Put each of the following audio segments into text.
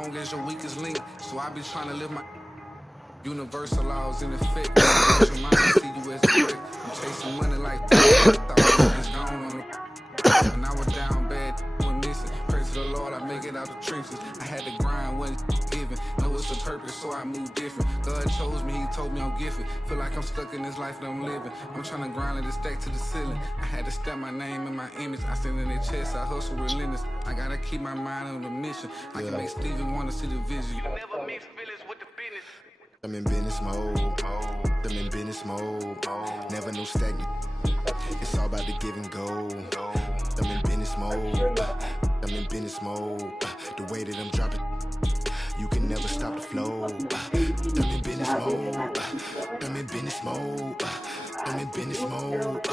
strong as your weakest link. So I be trying to live my universal laws in effect. Your mind see you as a threat. I'm chasing money like thought it's gone on the. When I was down bad, when missing. Praise to the Lord, I make it out the trenches. I had to grind when it's given. Know it's a purpose, so I move different. God chose me, He told me I'm gifted. Feel like I'm stuck in this life that I'm living. I'm trying to grind and stack to the ceiling. I had to stamp my name and my image. I stand in their chest, I hustle relentless. I gotta keep my mind on the mission. I can make Steven wanna see the vision. You never mix feelings with the business. I'm in business mode. I'm in business mode. Never no stagnant. It's all about the give and go. I'm in business mode. I'm in business mode. The way that I'm dropping, you can never stop the flow. I'm in business mode. I'm in business mode. I'm in business mode.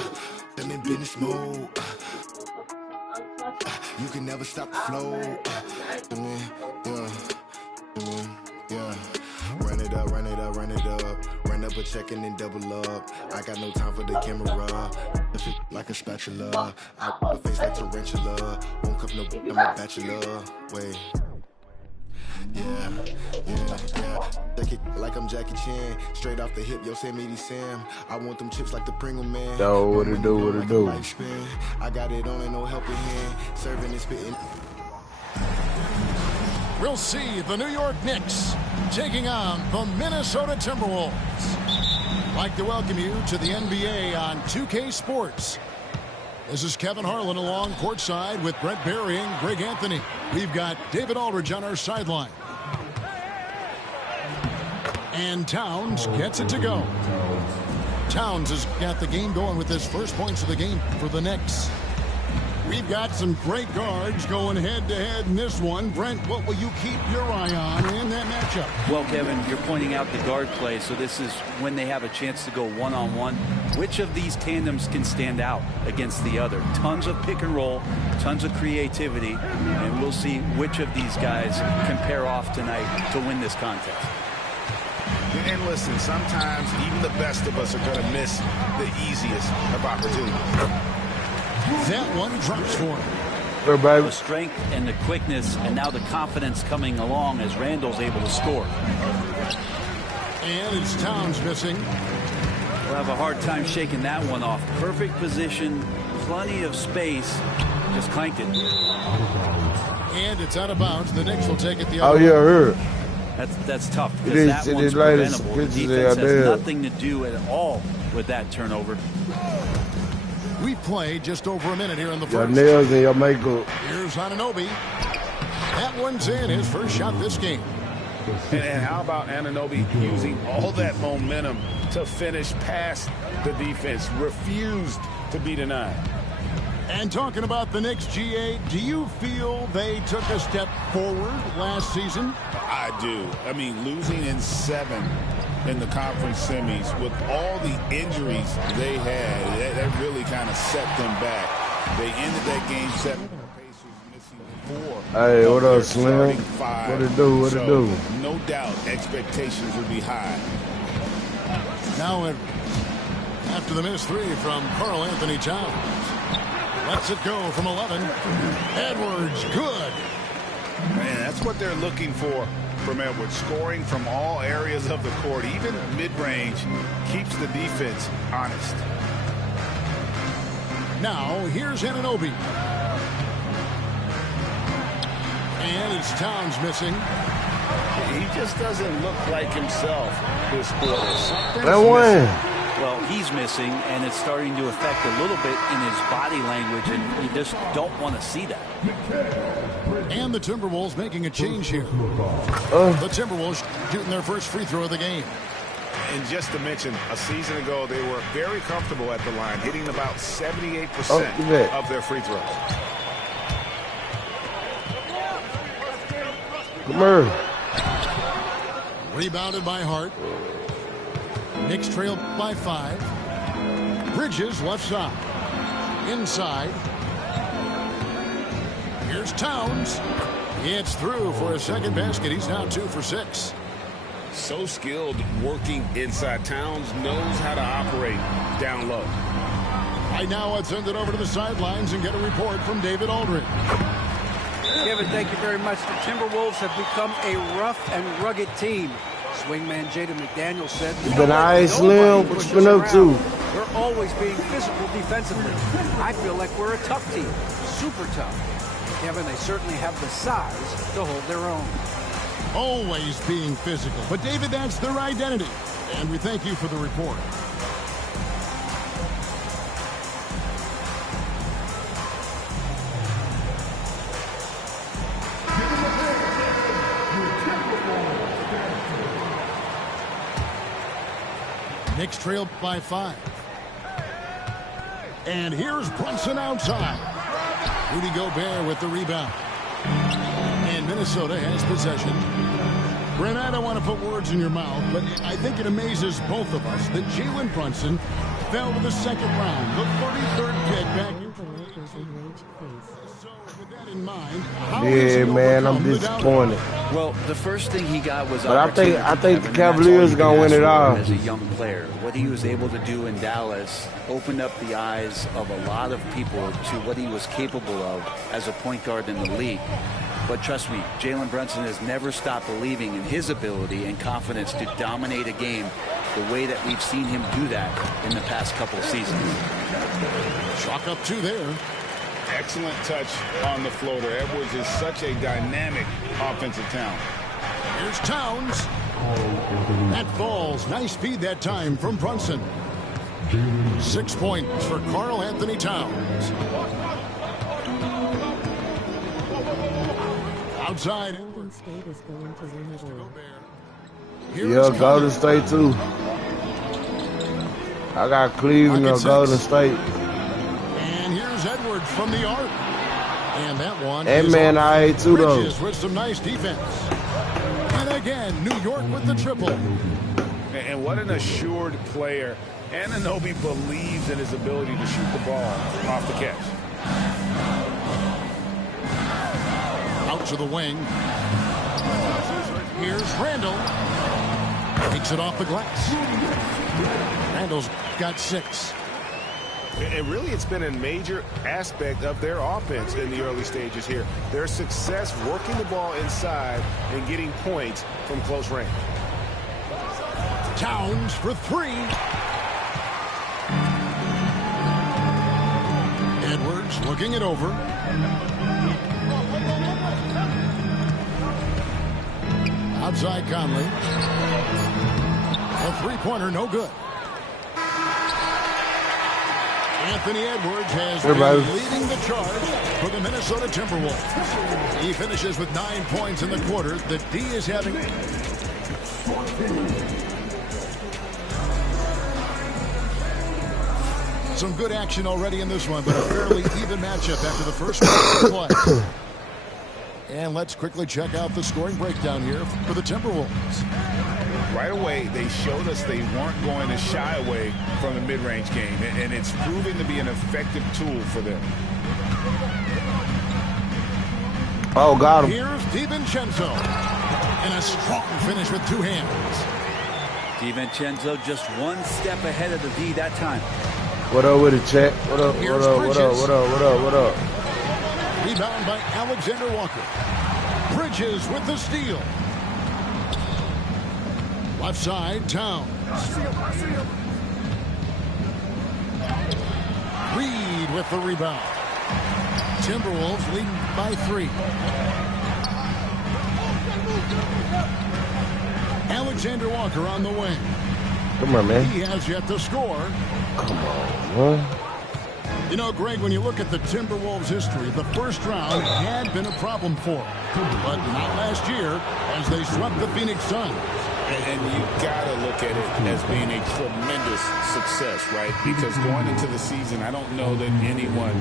I'm in business mode. You can never stop the flow. Yeah. Run it up, run it up, run it up. Run up a check and then double up. I got no time for the camera. If it like a spatula, I my face like tarantula. Won't cup no, I'm a bachelor. Wait. Yeah. Take it like I'm Jackie Chan. Straight off the hip, Yosemite Sam. I want them chips like the Pringle Man. Yo, what it do, what it do? I got it on and no helping hand. Serving and spitting. We'll see the New York Knicks taking on the Minnesota Timberwolves. I'd like to welcome you to the NBA on 2K Sports. This is Kevin Harlan along courtside with Brent Barry and Greg Anthony. We've got David Aldridge on our sideline. And Towns gets it to go. Towns has got the game going with his first points of the game for the Knicks. We've got some great guards going head-to-head in this one. Brent, what will you keep your eye on in that matchup? Well, Kevin, you're pointing out the guard play, so this is when they have a chance to go one-on-one. Which of these tandems can stand out against the other? Tons of pick and roll, tons of creativity, and we'll see which of these guys can pair off tonight to win this contest. And listen, sometimes even the best of us are going to miss the easiest of opportunities. That one drops for him. The strength and the quickness, and now the confidence coming along as Randall's able to score. And it's Towns missing. We'll have a hard time shaking that one off. Perfect position, plenty of space, just clanked it. And it's out of bounds. The Knicks will take it the other way. Oh, yeah, I heard. That's tough because that one's preventable. The defense has nothing to do at all with that turnover. We played just over a minute here in the first. Your nails and your makeup. Here's Anunoby. That one's in, his first shot this game. And how about Anunoby using all that momentum to finish past the defense? Refused to be denied. And talking about the Knicks, GA, do you feel they took a step forward last season? I do. I mean, losing in 7 in the conference semis with all the injuries they had, that really kind of set them back. They ended that game 7. Pacers missing 4. Hey, what up, Slim? What it do? What it do? No doubt expectations would be high. Now, after the missed 3 from Karl Anthony Towns. Lets it go from 11. Edwards, good. Man, that's what they're looking for from Edwards. Scoring from all areas of the court, even mid-range, keeps the defense honest. Now, here's Anunoby. And it's Towns missing. He just doesn't look like himself this quarter. That one. Well, he's missing, and it's starting to affect a little bit in his body language, and you just don't want to see that. And the Timberwolves making a change here. The Timberwolves shooting their first free throw of the game. And just to mention, a season ago, they were very comfortable at the line, hitting about 78% of their free throws. Come on. Rebounded by Hart. Knicks trail by 5. Bridges left side. Inside. Here's Towns. It's through for a second basket. He's now 2 for 6. So skilled working inside. Towns knows how to operate down low. Right now, let's send it over to the sidelines and get a report from David Aldridge. Kevin, thank you very much. The Timberwolves have become a rough and rugged team. Swingman Jaden McDaniel said, You been all right, Slim? What you been up to? We're always being physical defensively. I feel like we're a tough team, super tough. Kevin, they certainly have the size to hold their own. Always being physical. But, David, that's their identity. And we thank you for the report. Knicks trailed by 5. And here's Brunson outside. Rudy Gobert with the rebound. And Minnesota has possession. Brent, I don't want to put words in your mouth, but I think it amazes both of us that Jalen Brunson fell to the second round, the 33rd pick back. So with that in mind, Yeah, man, I'm disappointed. Well, the first thing he got was But I think the Cavaliers gonna win it all. As a young player, what he was able to do in Dallas opened up the eyes of a lot of people to what he was capable of as a point guard in the league. But trust me, Jalen Brunson has never stopped believing in his ability and confidence to dominate a game the way that we've seen him do that in the past couple of seasons. Chalk up 2 there. Excellent touch on the floater. Edwards is such a dynamic offensive talent. Here's Towns. That falls. Nice speed that time from Brunson. 6 points for Karl Anthony Towns. Outside. Yeah, Golden State too. I got Cleveland or Golden State. And here's Edwards from the arc. And that one. That man I too though. Bridges with some nice defense. And again, New York with the triple. And what an assured player. Anunoby believes in his ability to shoot the ball off the catch. Out to the wing. Here's Randall. Takes it off the glass. Randall's got 6. And really, it's been a major aspect of their offense in the early stages here. Their success working the ball inside and getting points from close range. Towns for 3. Edwards looking it over. Outside Conley. A 3-pointer, no good. Anthony Edwards has been leading the charge for the Minnesota Timberwolves. He finishes with 9 points in the quarter. The D is having... Some good action already in this one, but a fairly even matchup after the first quarter of play. And let's quickly check out the scoring breakdown here for the Timberwolves. Right away, they showed us they weren't going to shy away from the mid-range game, and it's proving to be an effective tool for them. Oh, got him. Here's DiVincenzo. And a strong finish with 2 hands. DiVincenzo just 1 step ahead of the D that time. What up with it, chat? What up, what up, what up, what up, what up, what up? Rebound by Alexander Walker. Bridges with the steal. Left side, Towns. Reed with the rebound. Timberwolves leading by 3. Alexander Walker on the wing. Come on, man. He has yet to score. Come on, man. You know, Greg, when you look at the Timberwolves' history, the first round had been a problem for them. But not last year, as they swept the Phoenix Suns. And you got to look at it as being a tremendous success, right? Because going into the season, I don't know that anyone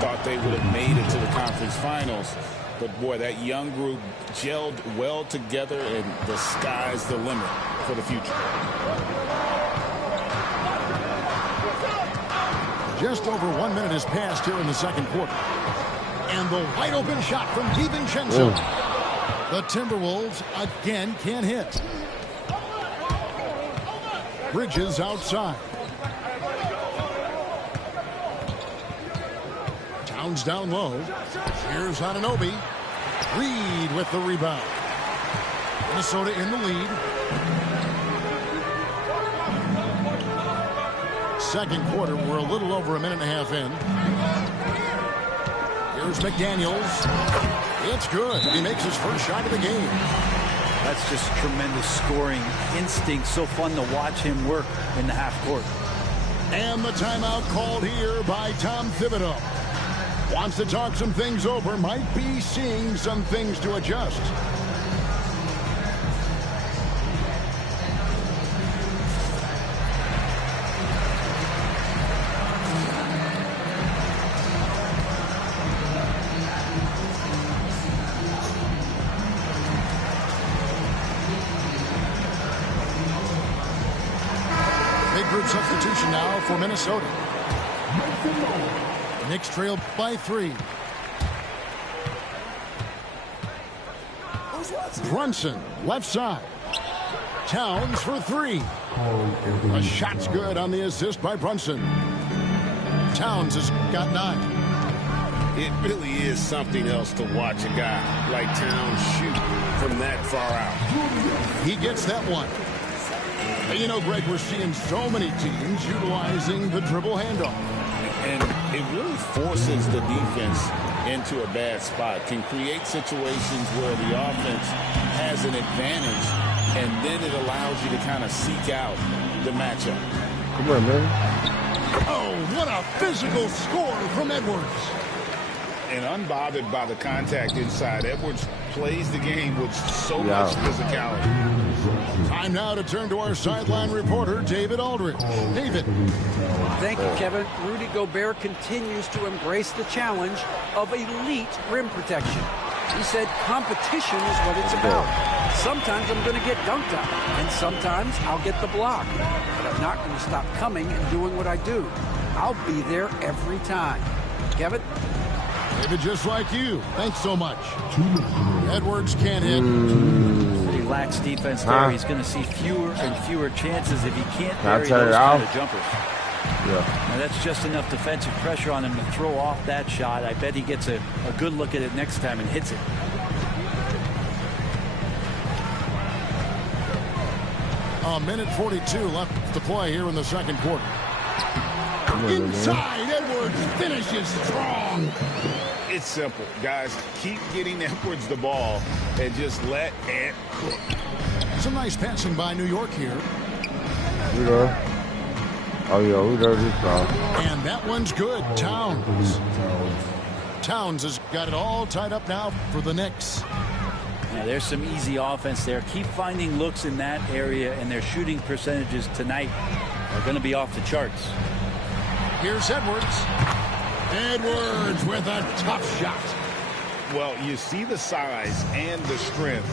thought they would have made it to the conference finals. But, boy, that young group gelled well together, and the sky's the limit for the future. Just over 1 minute has passed here in the second quarter. And the wide open shot from DiVincenzo. The Timberwolves again can't hit. Bridges outside. Towns down low. Here's Anunoby. Reed with the rebound. Minnesota in the lead. Second quarter, we're a little over a minute and a half in. Here's McDaniels. It's good. He makes his first shot of the game. That's just tremendous scoring instinct. So fun to watch him work in the half court. And the timeout called here by Tom Thibodeau. Wants to talk some things over. Might be seeing some things to adjust. Substitution now for Minnesota. The Knicks trail by 3. Brunson, left side. Towns for 3. A shot's good on the assist by Brunson. Towns has got 9. It really is something else to watch a guy like Towns shoot from that far out. He gets that one. You know, Greg, we're seeing so many teams utilizing the dribble handoff. And it really forces the defense into a bad spot, can create situations where the offense has an advantage, and then it allows you to kind of seek out the matchup. Come on, man. Oh, what a physical score from Edwards. And unbothered by the contact inside, Edwards plays the game with so much physicality. Time now to turn to our sideline reporter, David Aldridge. David. Thank you, Kevin. Rudy Gobert continues to embrace the challenge of elite rim protection. He said competition is what it's about. Sometimes I'm going to get dunked on, and sometimes I'll get the block. But I'm not going to stop coming and doing what I do. I'll be there every time. Kevin? David, just like you. Thanks so much. Edwards can't hit. He lacks defense there. He's going to see fewer and fewer chances if he can't bury turn those it kind off? of jumpers. Yeah. Now that's just enough defensive pressure on him to throw off that shot. I bet he gets a good look at it next time and hits it. A minute 42 left to play here in the second quarter. Inside, Edwards finishes strong. It's simple, guys. Keep getting Edwards the ball and just let it cook. Some nice passing by New York here. Oh, yeah, who does this now? And that one's good. Towns. Towns has got it all tied up now for the Knicks. Yeah, there's some easy offense there. Keep finding looks in that area, and their shooting percentages tonight are going to be off the charts. Here's Edwards. Edwards with a tough shot. Well, you see the size and the strength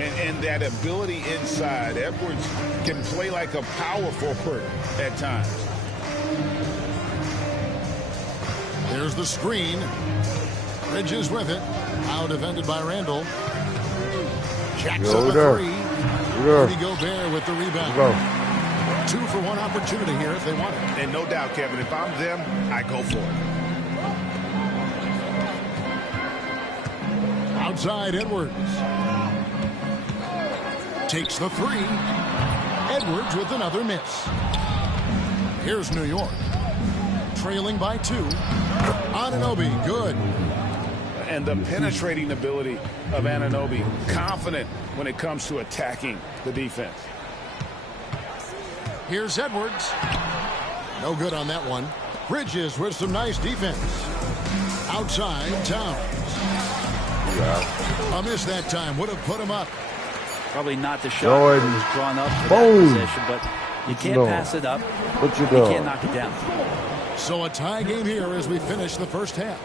and that ability inside. Edwards can play like a power forward at times. There's the screen. Bridges with it. Now defended by Randall. Jacks up a 3. Rudy Gobert with the rebound. 2 for 1 opportunity here if they want it. And no doubt, Kevin, if I'm them, I go for it. Outside, Edwards. Takes the 3. Edwards with another miss. Here's New York. Trailing by 2. Anunoby, good. And the penetrating ability of Anunoby, confident when it comes to attacking the defense. Here's Edwards. No good on that one. Bridges with some nice defense. Outside, Towns. A miss that time. Would have put him up. Probably not the shot that was drawn up for that possession, but you can't pass it up. You can't knock it down. So a tie game here as we finish the first half.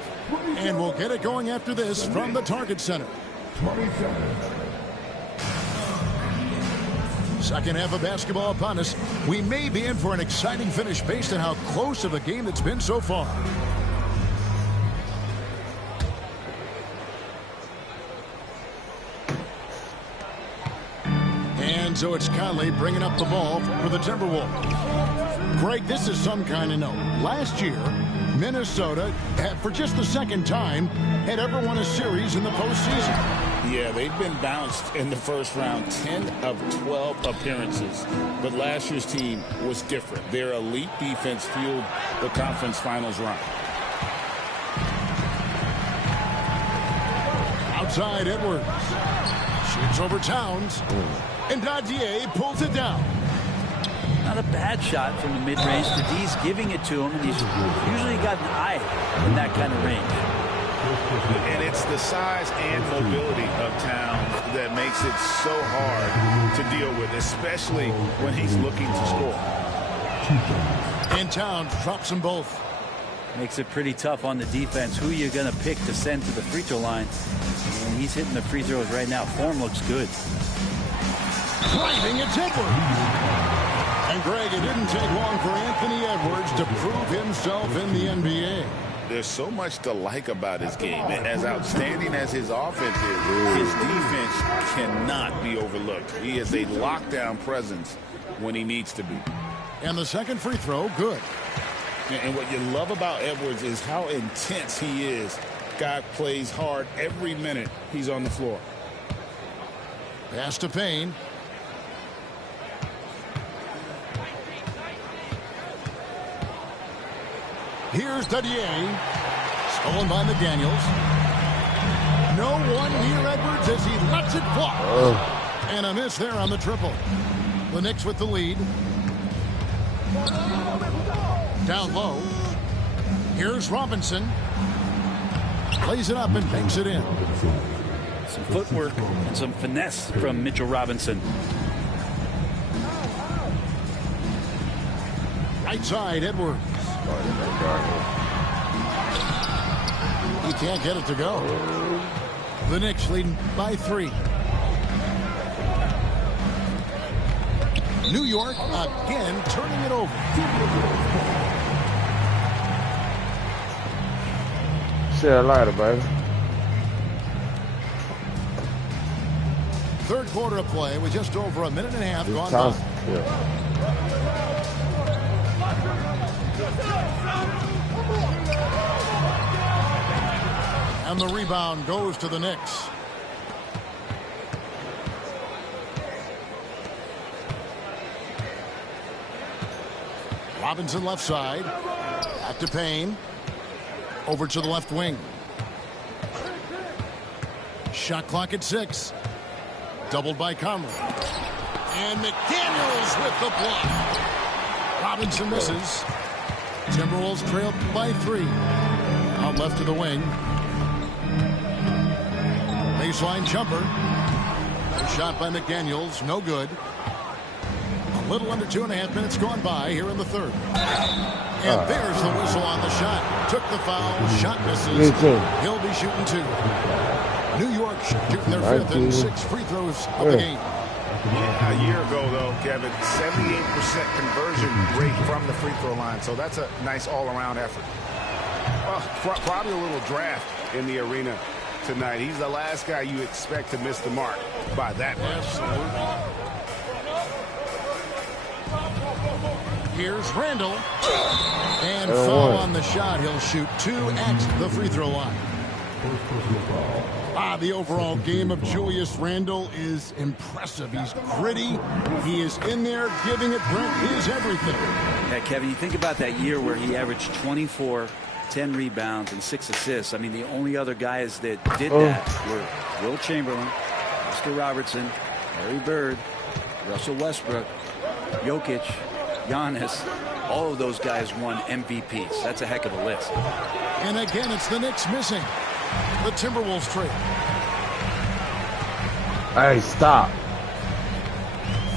And we'll get it going after this from the Target Center. Second half of basketball upon us. We may be in for an exciting finish based on how close of a game it's been so far. And so it's Conley bringing up the ball for the Timberwolves. Greg, this is some kind of note. Last year, Minnesota, for just the second time, had ever won a series in the postseason. Yeah, they've been bounced in the first round, 10 of 12 appearances. But last year's team was different. Their elite defense fueled the conference finals run. Outside Edwards. Shoots over Towns. And Dadier pulls it down. Not a bad shot from the mid-range. Dadi's giving it to him, and he's usually got an eye in that kind of range. And it's the size and mobility of Towns that makes it so hard to deal with, especially when he's looking to score. And Towns drops them both. Makes it pretty tough on the defense. Who you're going to pick to send to the free throw line. And he's hitting the free throws right now. Form looks good. Driving at Edwards. And Greg, it didn't take long for Anthony Edwards to prove himself in the NBA. There's so much to like about his game. And as outstanding as his offense is, his defense cannot be overlooked. He is a lockdown presence when he needs to be. And the second free throw, good. And what you love about Edwards is how intense he is. Guy plays hard every minute he's on the floor. Pass to Payne. Here's Dadier. Stolen by McDaniels. No one near Edwards as he lets it fly. And a miss there on the triple. The Knicks with the lead. Down low. Here's Robinson. Plays it up and banks it in. Some footwork and some finesse from Mitchell Robinson. Right side, Edwards. He can't get it to go. The Knicks leading by 3. New York again turning it over. Share a lighter, baby. Third quarter of play with just over a minute and a half gone by. Yeah. And the rebound goes to the Knicks. Robinson left side. Back to Payne. Over to the left wing. Shot clock at 6. Doubled by Conley. And McDaniels with the block. Robinson misses. Timberwolves trail by 3. Out left to the wing. Baseline jumper. A shot by McDaniels. No good. A little under 2.5 minutes gone by here in the third. And there's the whistle on the shot. Took the foul. Shot misses. He'll be shooting 2. New York shooting their 5th and 6th free throws of the game. Yeah, a year ago, though, Kevin, 78% conversion rate from the free throw line. So that's a nice all-around effort. Probably a little draft in the arena tonight. He's the last guy you expect to miss the mark by that much. Here's Randall. And foul on the shot. He'll shoot 2 at the free throw line. The overall game of Julius Randle is impressive. He's gritty. He is in there giving it. Brent, his everything. Yeah, Kevin, you think about that year where he averaged 24, 10 rebounds, and 6 assists. I mean, the only other guys that did that were Will Chamberlain, Oscar Robertson, Larry Bird, Russell Westbrook, Jokic, Giannis. All of those guys won MVPs. That's a heck of a list. And again, it's the Knicks missing. The Timberwolves trail. Hey, stop.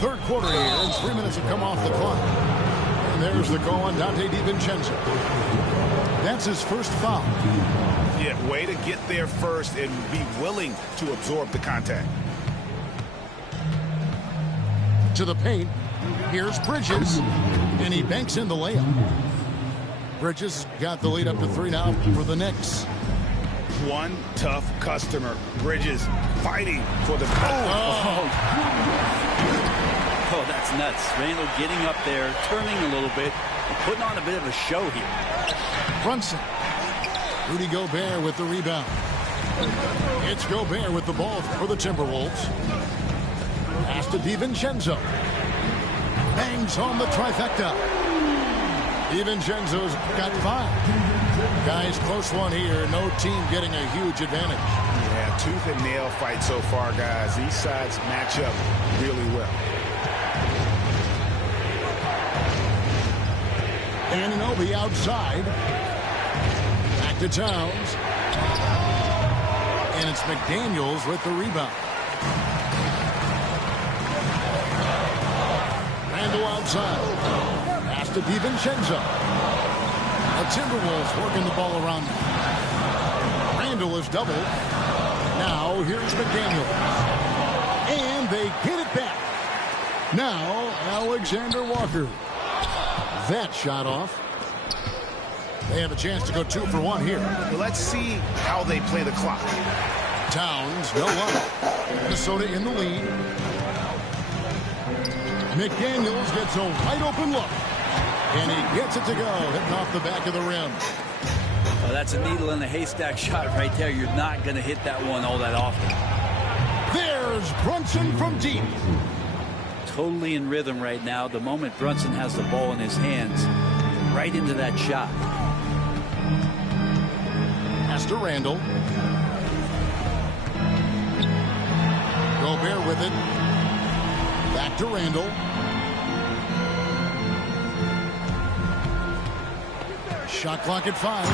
Third quarter here, and 3 minutes have come off the clock. And there's the call on Dante DiVincenzo. That's his first foul. Yeah, way to get there first and be willing to absorb the contact. To the paint. Here's Bridges. And he banks in the layup. Bridges got the lead up to 3 now for the Knicks. One tough customer. Bridges fighting for the Oh, that's nuts. Randall getting up there, turning a little bit, and putting on a bit of a show here. Brunson. Rudy Gobert with the rebound. It's Gobert with the ball for the Timberwolves. Pass to DiVincenzo. Bangs home the trifecta. DiVincenzo's got 5. Guys, close one here. No team getting a huge advantage. Yeah, tooth and nail fight so far, guys. These sides match up really well. Anunoby outside. Back to Towns. And it's McDaniels with the rebound. Randall outside. Pass to DiVincenzo. The Timberwolves working the ball around them. Randall is doubled. Now here's McDaniels. And they get it back. Now Alexander Walker. That shot off. They have a chance to go 2 for 1 here. Let's see how they play the clock. Towns, no love. Minnesota in the lead. McDaniels gets a wide open look. And he gets it to go, hitting off the back of the rim. Well, that's a needle in a haystack shot right there. You're not going to hit that one all that often. There's Brunson from deep. Totally in rhythm right now. The moment Brunson has the ball in his hands, right into that shot. Pass to Randall. Gobert with it. Back to Randall. Shot clock at 5.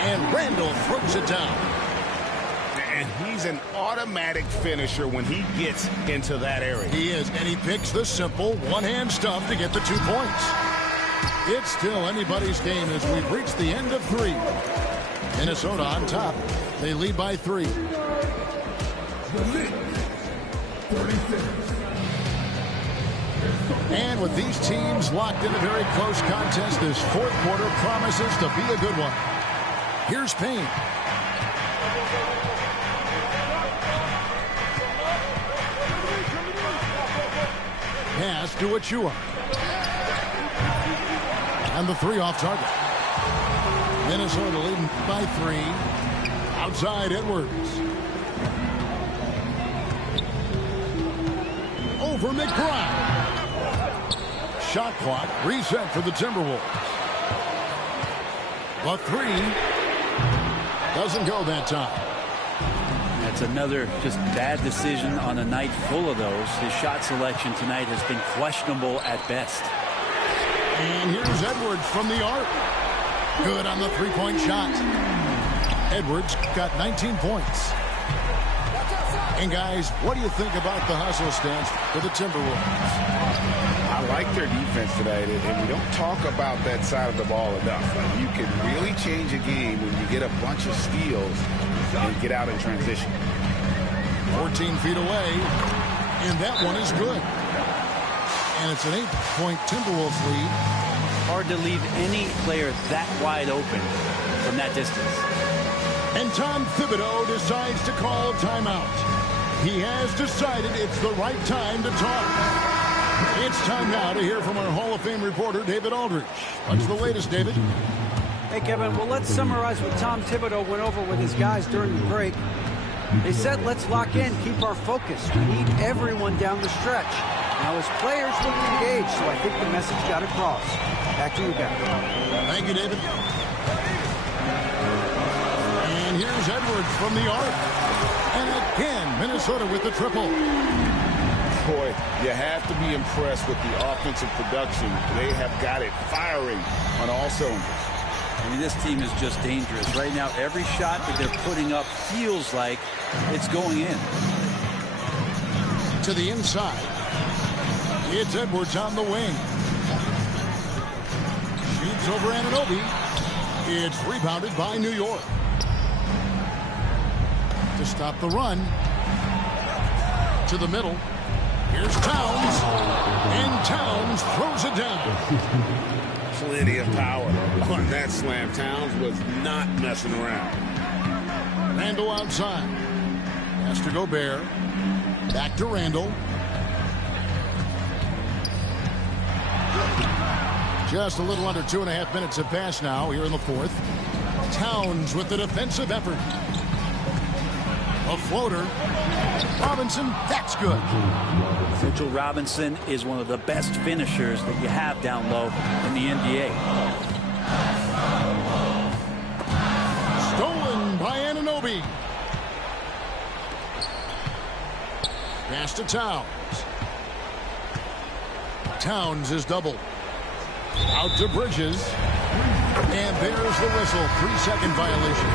And Randall throws it down. And he's an automatic finisher when he gets into that area. He is, and he picks the simple one-hand stuff to get the 2 points. It's still anybody's game as we've reached the end of 3. Minnesota on top. They lead by 3. And with these teams locked in a very close contest, this 4th quarter promises to be a good one. Here's Payne. Pass to Achua. And the 3 off target. Minnesota leading by 3. Outside Edwards. Over McBride. Shot clock reset for the Timberwolves. But 3 doesn't go that time. That's another just bad decision on a night full of those. His shot selection tonight has been questionable at best. And here's Edwards from the arc. Good on the 3-point shot. Edwards got 19 points. And guys, what do you think about the hustle stance for the Timberwolves? I like their defense tonight, and we don't talk about that side of the ball enough. You can really change a game when you get a bunch of steals and get out in transition. 14 feet away, and that one is good. And it's an 8-point Timberwolves lead. Hard to leave any player that wide open from that distance. And Tom Thibodeau decides to call timeout. He has decided it's the right time to talk. It's time now to hear from our Hall of Fame reporter, David Aldridge. What's the latest, David? Hey, Kevin, well, let's summarize what Tom Thibodeau went over with his guys during the break. They said, let's lock in, keep our focus. We need everyone down the stretch. Now, his players looked engaged, so I think the message got across. Back to you guys. Thank you, David. And here's Edwards from the arc. And again, Minnesota with the triple. Boy, you have to be impressed with the offensive production. They have got it firing on all cylinders. I mean, this team is just dangerous. Right now, every shot that they're putting up feels like it's going in. To the inside. It's Edwards on the wing. Shoots over Anunoby. It's rebounded by New York. To stop the run. To the middle. Here's Towns. And Towns throws it down. Plenty of power on that slam. Towns was not messing around. Randall outside. Pass to Gobert. Back to Randall. Just a little under 2.5 minutes have passed now here in the fourth. Towns with the defensive effort. A floater. Robinson, that's good. Mitchell Robinson is one of the best finishers that you have down low in the NBA. Stolen by Anunoby. Pass to Towns. Towns is doubled. Out to Bridges. And there's the whistle. 3-second violation.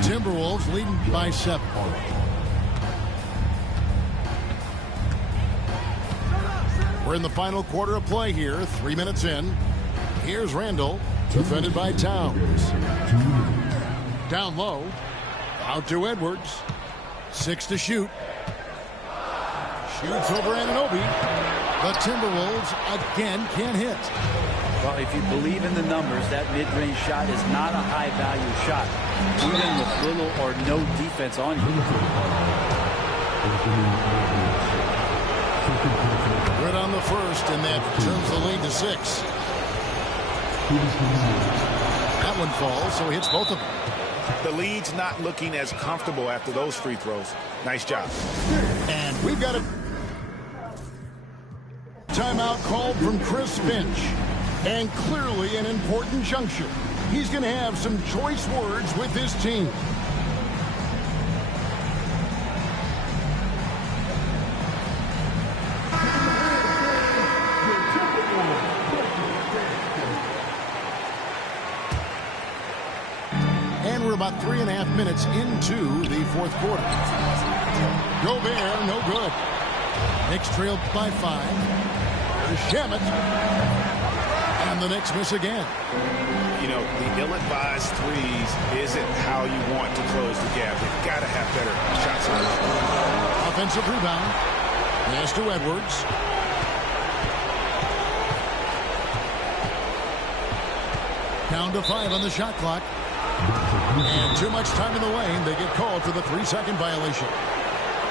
Timberwolves leading by 7. We're in the final quarter of play here. 3 minutes in. Here's Randall. Defended by Towns. Down low. Out to Edwards. 6 to shoot. Shoots over Anunoby. The Timberwolves again can't hit. Well, if you believe in the numbers, that mid-range shot is not a high-value shot, even with little or no defense on you. Good on the first, and that turns the lead to 6. That one falls, so he hits both of them. The lead's not looking as comfortable after those free throws. Nice job. And we've got a timeout called from Chris Finch. And clearly an important juncture. He's going to have some choice words with his team. And we're about 3.5 minutes into the fourth quarter. Gobert, no good. Knicks trailed by 5. There's Shamet. And the Knicks miss again. You know, the ill-advised threes isn't how you want to close the gap. You've got to have better shot selection. Offensive rebound. Pass to Edwards. Down to 5 on the shot clock. And too much time in the lane. They get called for the 3-second violation.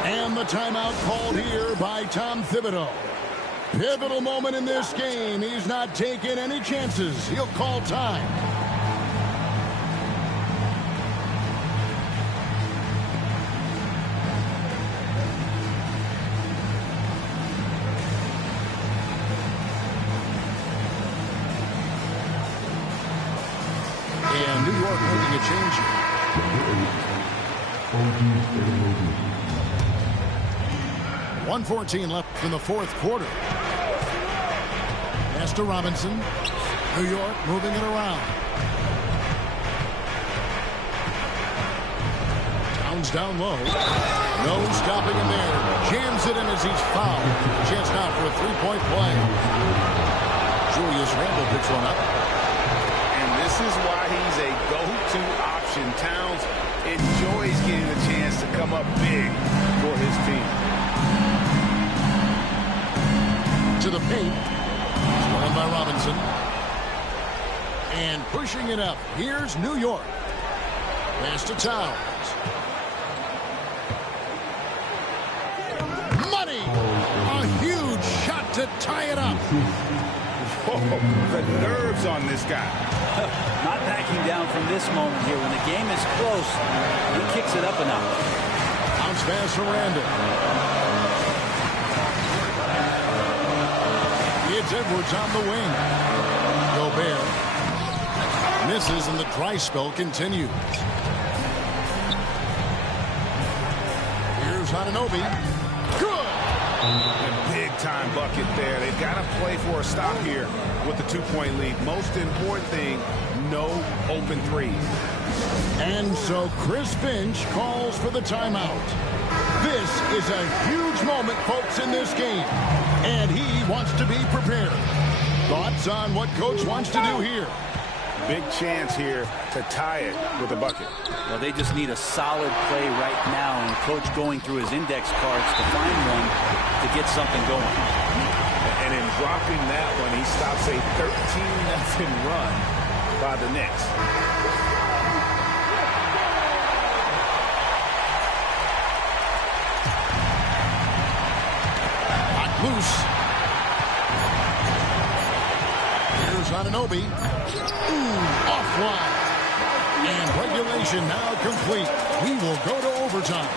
And the timeout called here by Tom Thibodeau. Pivotal moment in this game. He's not taking any chances. He'll call time. And New York making a change here. 1:14 left in the fourth quarter. Pass to Robinson. New York moving it around. Towns down low. No stopping him there. Jams it in as he's fouled. Chance now for a 3-point play. Julius Randle picks one up. And this is why he's a go-to option. Towns enjoys getting a chance to come up big for his team. To the paint. Stolen by Robinson. And pushing it up. Here's New York. Pass to Towns. Money! A huge shot to tie it up. Oh, the nerves on this guy. Not backing down from this moment here. When the game is close, he kicks it up a notch. Bounce pass from Randall. It's Edwards on the wing. Gobert misses and the dry spell continues. Here's Anunoby. Good! A big-time bucket there. They've got to play for a stop here with the 2-point lead. Most important thing, no open threes. And so Chris Finch calls for the timeout. This is a huge moment, folks, in this game. And he wants to be prepared. Thoughts on what Coach wants to do here? Big chance here to tie it with a bucket. Well, they just need a solid play right now, and Coach going through his index cards to find one to get something going. And in dropping that one, he stops a 13-0 run by the Knicks. Loose. Here's Anunoby. Offline. And regulation now complete. We will go to overtime.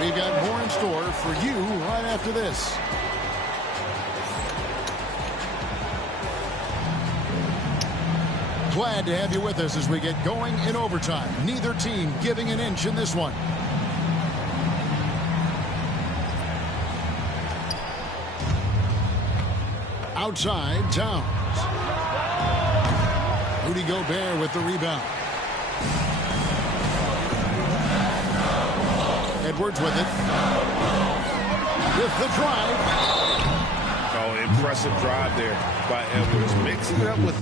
We've got more in store for you right after this. Glad to have you with us as we get going in overtime. Neither team giving an inch in this one. Outside, Towns. Rudy Gobert with the rebound. Edwards with it. With the drive. Oh, impressive drive there by Edwards. Mixing it up with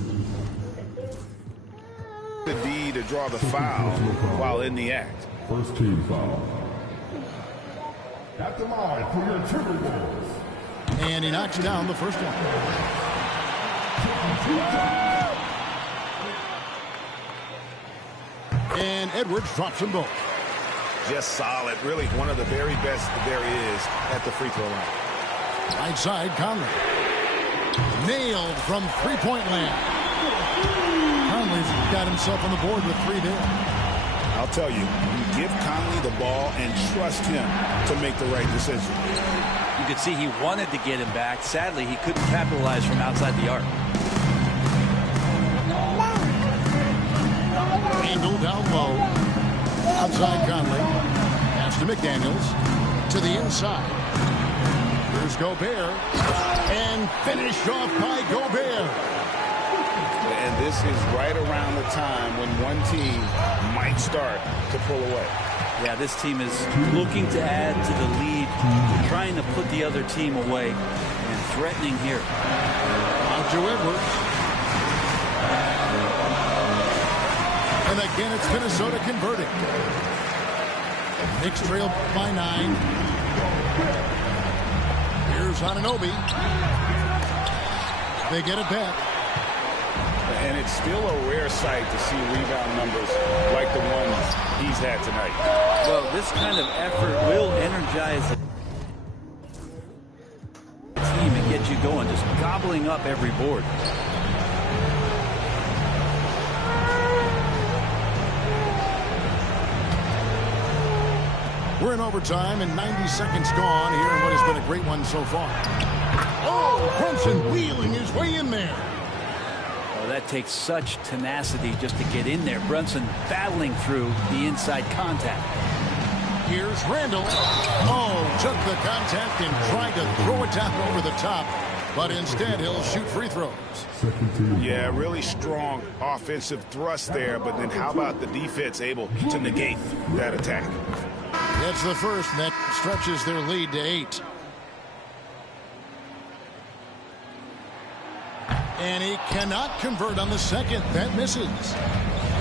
the D to draw the foul while in the act. First team foul. At the line for your Timberwolves. And he knocks down the first one. And Edwards drops them both. Just solid. Really one of the very best there is at the free throw line. Right side, Conley. Nailed from three-point land. Conley's got himself on the board with 3 there. I'll tell you, you give Conley the ball and trust him to make the right decision. You could see he wanted to get him back. Sadly, he couldn't capitalize from outside the arc. Randall down low. Outside Conley. Pass to McDaniels. To the inside. Here's Gobert. And finished off by Gobert. And this is right around the time when one team might start to pull away. Yeah, this team is looking to add to the lead, trying to put the other team away, and threatening here. Out to Edwards. And again, it's Minnesota converting. Knicks trail by 9. Here's Anunoby. They get it back. And it's still a rare sight to see rebound numbers like the ones he's had tonight. Well, this kind of effort will energize the team and get you going, just gobbling up every board. We're in overtime and 90 seconds gone here in what has been a great one so far. Oh, Brunson wheeling his way in there. Oh, that takes such tenacity just to get in there. Brunson battling through the inside contact. Here's Randall. Oh, took the contact and tried to throw it down over the top. But instead, he'll shoot free throws. Yeah, really strong offensive thrust there. But then how about the defense able to negate that attack? That's the first, and that stretches their lead to 8. And he cannot convert on the second. That misses.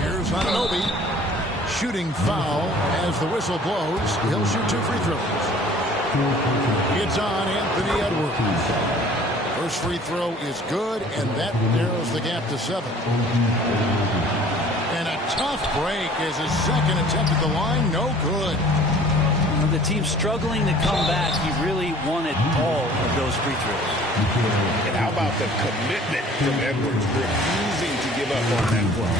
Here's Anunoby. Shooting foul as the whistle blows. He'll shoot 2 free throws. It's on Anthony Edwards. First free throw is good, and that narrows the gap to 7. And a tough break as his second attempt at the line. No good. The team struggling to come back. He really wanted all of those free throws. And how about the commitment from Edwards, refusing to give up on that play.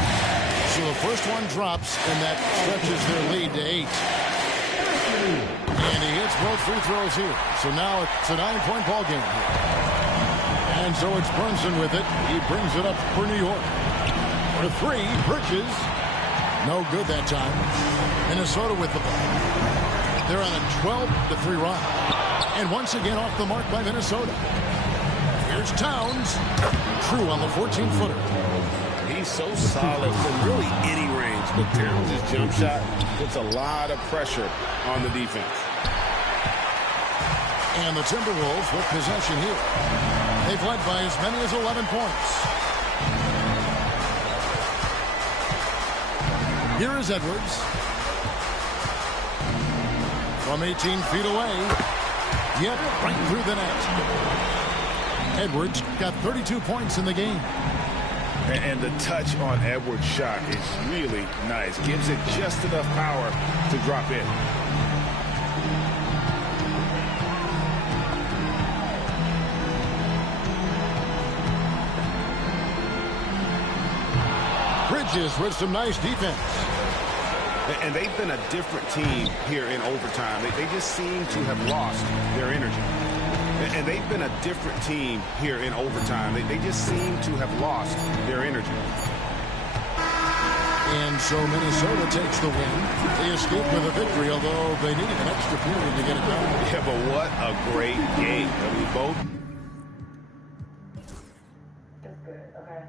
So the first one drops, and that stretches their lead to 8. And he hits both free throws here. So now it's a 9-point ball game here. And so it's Brunson with it. He brings it up for New York. For 3, Bridges. No good that time. Minnesota with the ball. They're on a 12-3 run. And once again off the mark by Minnesota. Here's Towns. True on the 14-footer. He's so solid from really any range, but Towns' jump shot puts a lot of pressure on the defense. And the Timberwolves with possession here. They've led by as many as 11 points. Here is Edwards. From 18 feet away. Yep, right through the net. Edwards got 32 points in the game. And the touch on Edwards' shot is really nice. Gives it just enough power to drop in. finishes with some nice defense. And they've been a different team here in overtime. They just seem to have lost their energy. And they've been a different team here in overtime. They just seem to have lost their energy. And so Minnesota takes the win. They escape with a victory, although they needed an extra period to get it done. Yeah, but what a great game. I mean, both. That's good. Okay.